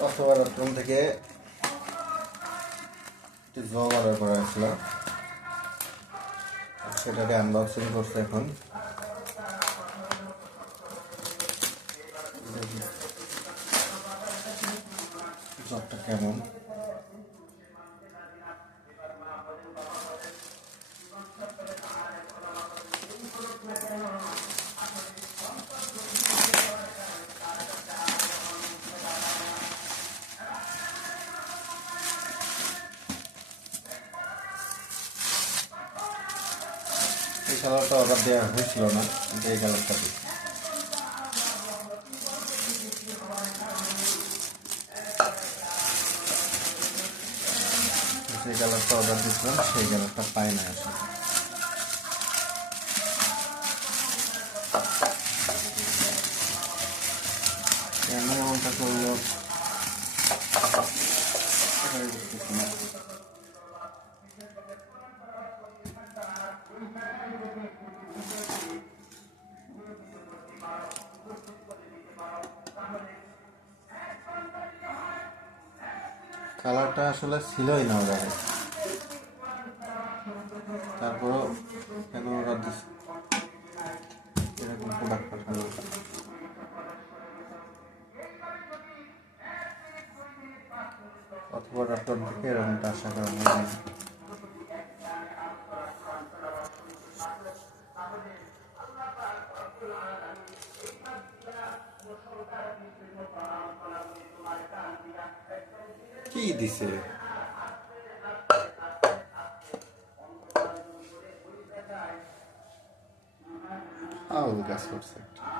Room থেকে একটি jug order করা হয়েছিল। সেটাকে আনবক্সিং করছে এখন। জগটা কেমন? এই কালারটা অর্ডার দেওয়া হয়েছিল না কিন্তু এই কালারটা দিই যে কালারটা অর্ডার দিয়েছিলাম, সেই কালারটা পাই না আসলে কেন এমনটা করল কালারটা আসলে ছিলই না অর্ডারে তারপরও কেন দিচ্ছে এরকম প্রোডাক্ট পাঠালো। অথবা ডক্টর থেকে এরকমটা আশা করা কি দিছে? আউল গাছ করছে একটা।